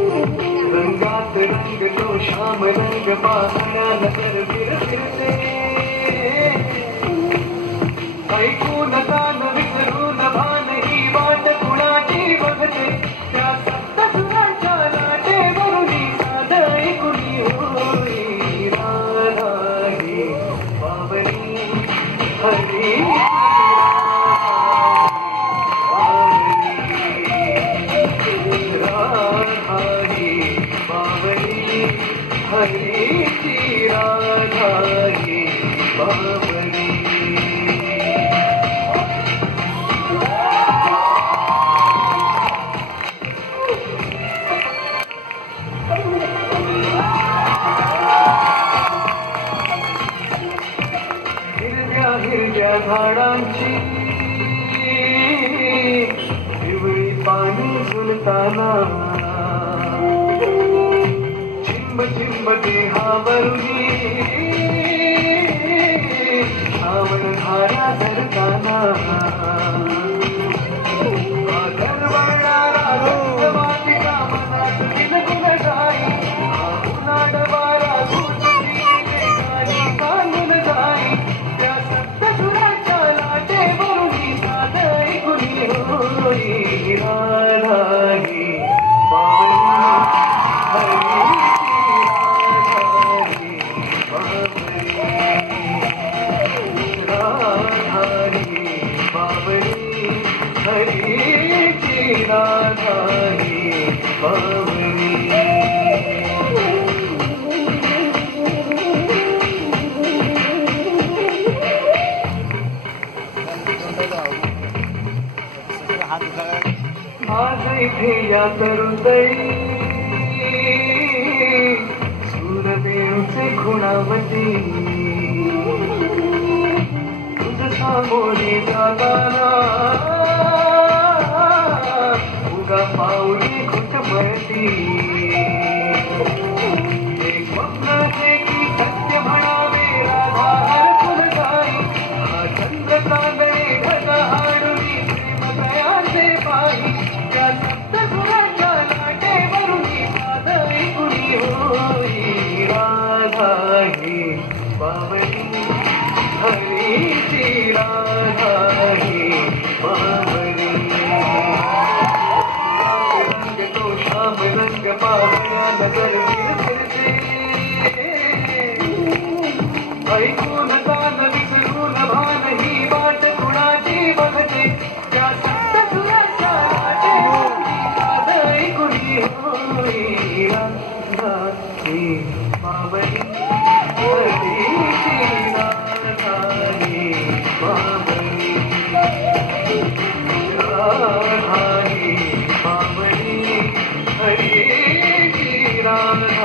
रंगात रंग तो श्याम रंग पाहण्या नजर फिरते ऐकून कान विसरून भान ही वाट कुणाची बघते त्या सप्तसुरांच्या लाटेवरुनी साध ऐकुनी होई राधा ही पावनी हरी हरी राधा ही बाबरी हिरव्या हिरव्या झाडांची पिवळी पाणी झुलताना चिंब चिंब देहावरुनी श्रावण धारा धरताना आदरवणारा रक्तवाटिका मनात बिलकुल जाई उन्हाळवारा सुटली गाणी सांगून जाई त्या सप्तसुराच्या लाटेवरुनी साध ऐकुनी होई राधा ही पावनी हरी राधा ही बाबरी आज इथे या तरुताई सूरदेवचे खुणावती तुझ सामोरी जाताना उगा पाऊली खुटमळती एक स्वप्न आहे की सत्य म्हणावे राधा हरकुल जाई हा चंद्र चांदणे ढग हाडुनी प्रेम दयाचे पाई त्या सप्तसुराच्या लाटेवरुनी साध ऐकुनी होई राधा ही बाबरी हरी राधा ही बाबरी रंग तो श्याम रंग पाहण्या नजर फिरते ऐकून कान विसरून भान ही वाट कुणाची बघते त्या सप्तसुराच्या लाटेवरुनी साध ऐकुनी होई राधा ही बाबरी हरी राधा ही बाबरी राधा ही बाबरी हरी राधा